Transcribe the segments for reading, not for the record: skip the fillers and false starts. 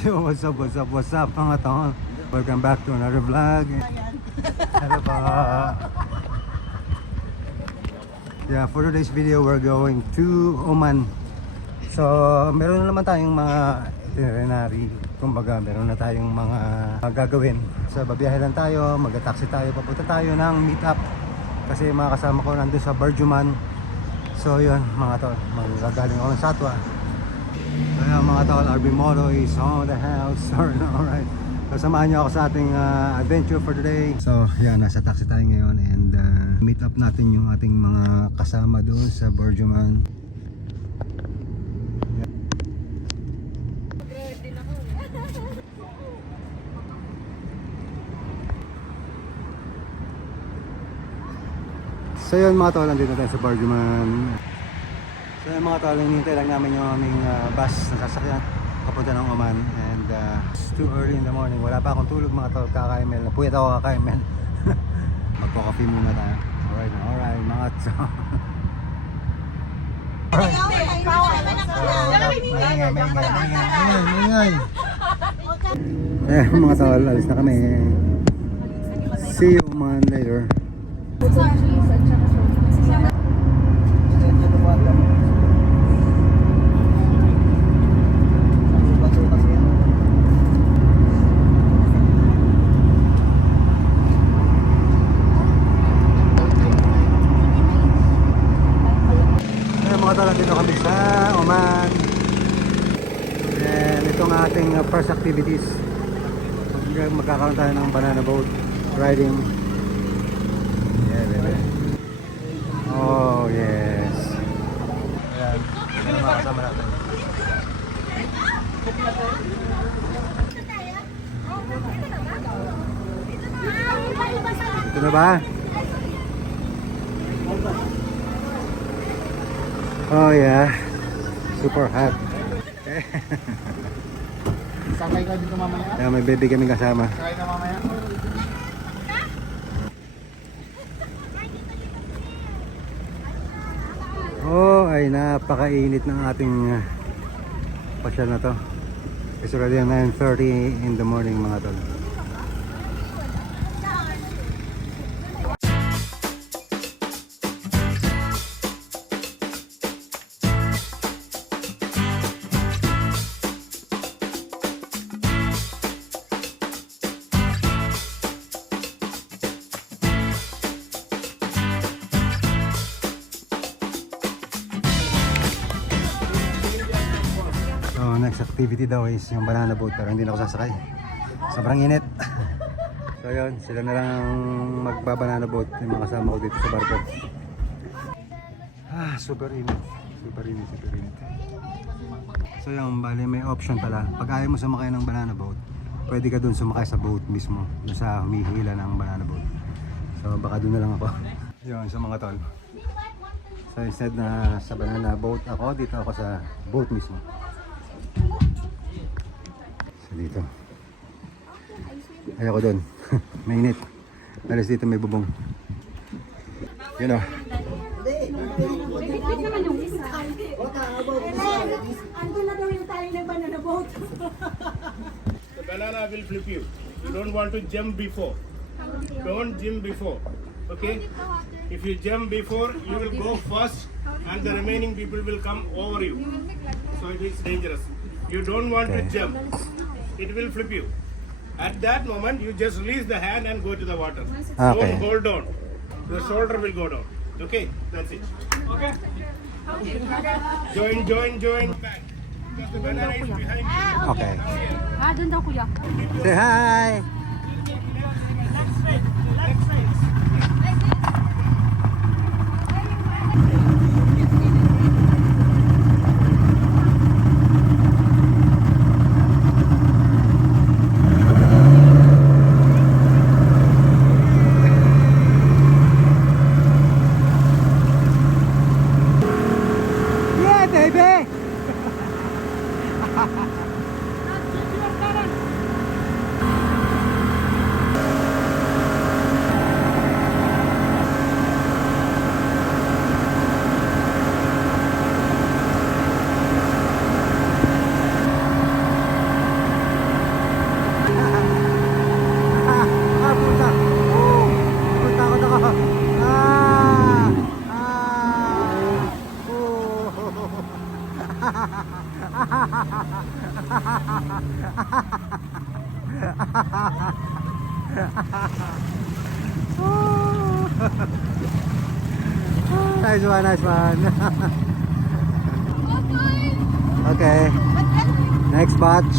Yo, what's up mga tol? Welcome back to another vlog. Hello pa. Yeah, for today's video, we're going to Oman. So, meron na naman tayong mga itinerary. Kumbaga, meron na tayong mga gagawin. So, babiyahe lang tayo, mag-taxi tayo, papunta tayo ng meet-up. Kasi mga kasama ko nandun sa Barjuman. So, yun mga tol, magagaling ako ng Satwa. Kaya mga tol, RB Moto is on the house. Alright. So samahan niyo ako sa ating adventure for today. So yan, nasa taxi tayo ngayon and meet up natin yung ating mga kasama doon sa Barjuman. So yun mga tol, nandito tayo sa Barjuman. So yung mga tol, hinihintay lang namin yung aming bus na sasakyan papunta ng Oman and it's too early in the morning. Wala pa akong tulog mga tol, kaka-ML. Napuyat ako kaka-ML. Magko-coffee muna tayo. Alright mga tol. Eh mga tol, alis na kami. See you man later. Dito kami sa Oman and itong ating first activities. Magkakaroon tayo ng banana boat riding. Yeah baby. Oh yes. Ayan, ito na mga kasama natin. Ito na ba? Oh yeah, super hot. Sakay ka dito mamaya? Yeah, may baby kami kasama. Sakay ka mamaya? Oh, ay napakainit ng ating pasyal na to. It's already 9:30 in the morning mga tol. So next activity daw is yung banana boat pero hindi na ako sasakay. Sobrang init. So yun, sila na lang magbabanana boat yung mga kasama ko dito sa barko. Super init. Super init. So yun, bali may option pala. Pag ayaw mo sumakay ng banana boat, pwede ka dun sumakay sa boat mismo. Dun sa humihila ng banana boat. So baka dun na lang ako. Yun, sa mga tol. So instead na sa banana boat ako, dito ako sa boat mismo. So dito. Ayoko dun. Mainit. Alas dito may bubong. Yun o. Ando na daw yung tayo ng banana boat. The banana will flip you. You don't want to jump before. Don't jump before. Okay? If you jump before, you will go first and the remaining people will come over you. So it is dangerous. You don't want to jump. It will flip you. At that moment, you just release the hand and go to the water. Okay. Don't hold on. The shoulder will go down. Okay? That's it. Okay? Join back. Because the banana is behind you. Okay. Doon daw kuya. Say hi! Left side. Yeah, baby! Nice one, nice one. Okay, next batch.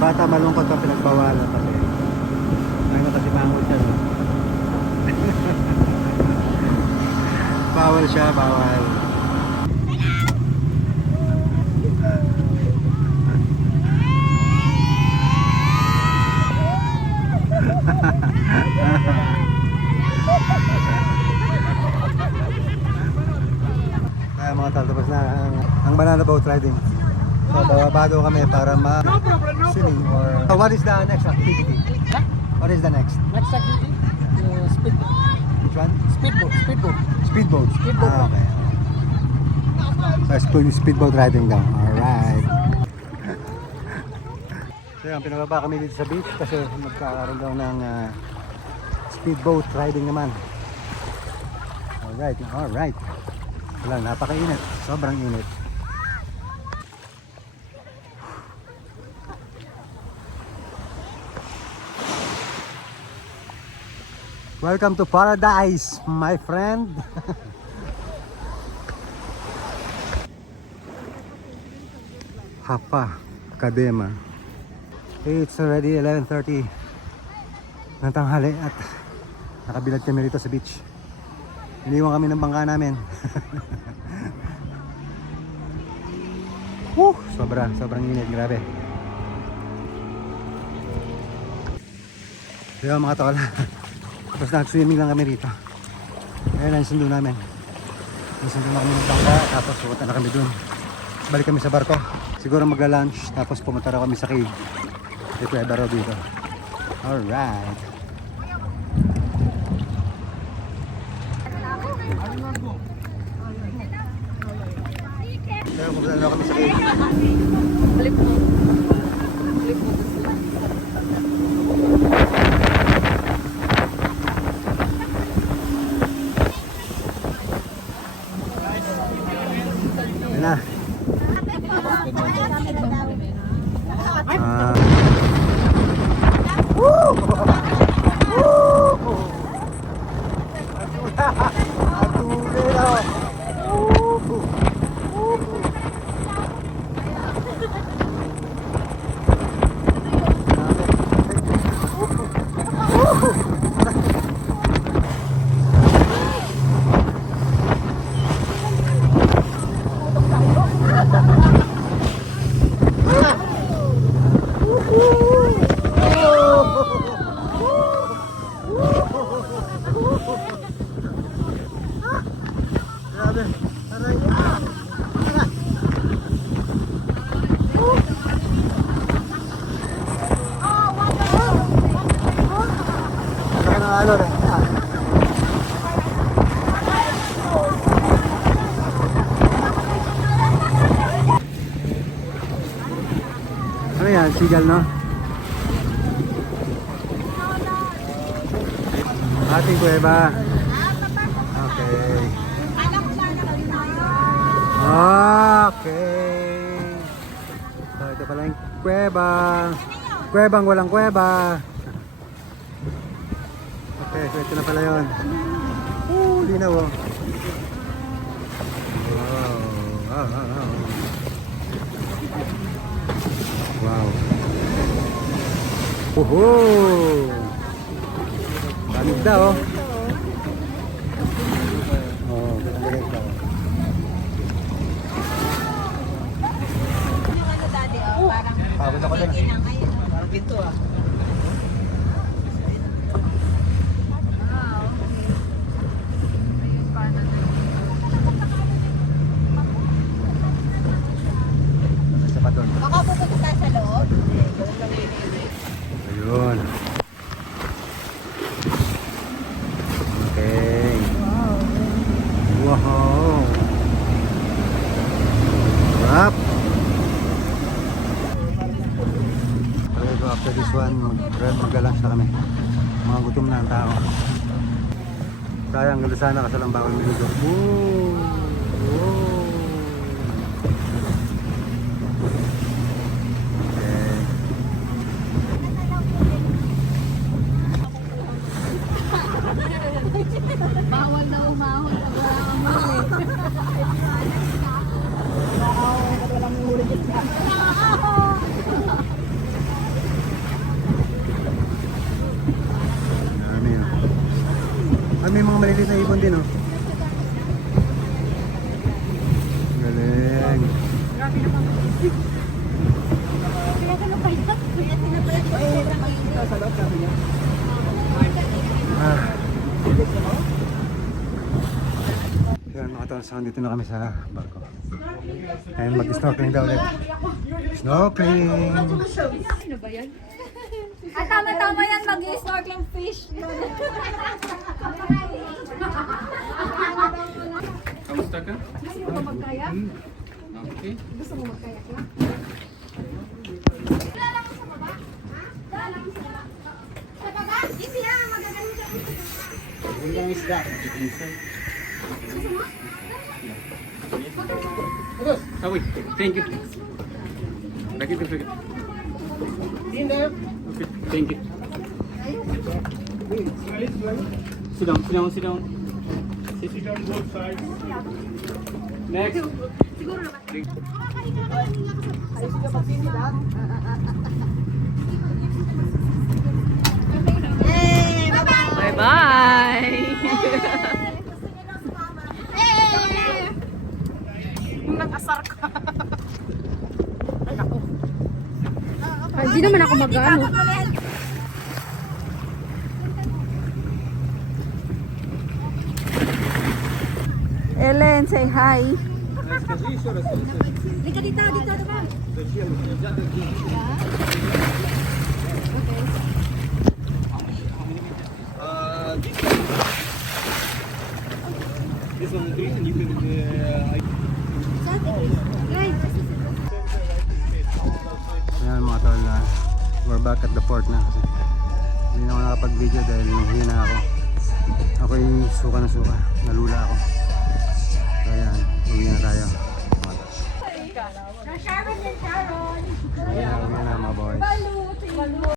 Bata malungkot ang pinagbawalan kasi may matasimangot siya, no? Bawal siya, bawal. Kaya mga tal, tapos na ang banana boat riding. So babado kami para ma-swimming or... So what is the next activity? What is the next? Next activity, speedboat. Which one? Speedboat. Speedboat. Speedboat. Ah, okay. So speedboat riding daw. Alright. So yun, pinababa kami dito sa beach kasi magkakaroon daw ng speedboat riding naman. Alright, alright. Wala, napakainit. Sobrang init. Welcome to paradise, my friend. Hapa, Kadema. It's already 11:30 ng tanghali at nakabilad kami rito sa beach. Iniwan kami ng bangka namin. Sobrang init, grabe. Kaya mga tol, tapos nag-swimming lang kami rito. Ayan ang sundo namin. Nasundo na kami ng bangka, tapos pupunta na kami dun. Balik kami sa barko. Siguro magla-lunch, tapos pumunta na kami sa cave. Ito ay baro dito. Alright. Kaya pumunta na kami sa cave. Balik mo. Yan na. Ano yan? Sigal, no? Ating kuweba. Okay. Okay. So ito pala yung kuweba. Kuwebang walang kuweba. Okay, so ito na pala yun. Linaw, oh. Wow. Oho! Banig na, oh. Oh, galing ka. Pagod ako dyan. Parang ginto ah. Baka pupunta tayo sa loob. Ayun. Okay. Wow. Sarap. So after this one, Sayang, ganda sana kasi lang bawal minudo. Woo! Woo! Okay. Bawal na umahon pag wala kang huli. Dami, oh. Ah, may mga maliliit na ibon din, oh. Galing. Ah. Yan mga tol, so dito na kami sa barko. And mag-snorkeling daw ulit. Snorkeling! Ano ba yan? At tama-tama yan, mag-snorkeling fish. Kamusta ka? Gusto mo ba magkayak? Okay. Gusto mo magkayak lang? Sa baba? Hindi na, magagaling siya. Gandang isda. Ah, wait. Thank you. Bakit ito? Okay, thank you. Sit down, sit down, sit down. Sit on both sides. Next. Siguro naman. Bye-bye! Nag-asar ka. Hindi naman ako mag-ano. Ellen, say hi. Lika dito, dito naman. This one green and you can Ayan mga tol, we're back at the port na kasi hindi na ako nakapag-video dahil hina ako. Ako'y suka na suka, nalula ako. So ayan, uwi na tayo. Sharon and Sharon. Uwi na mga boys.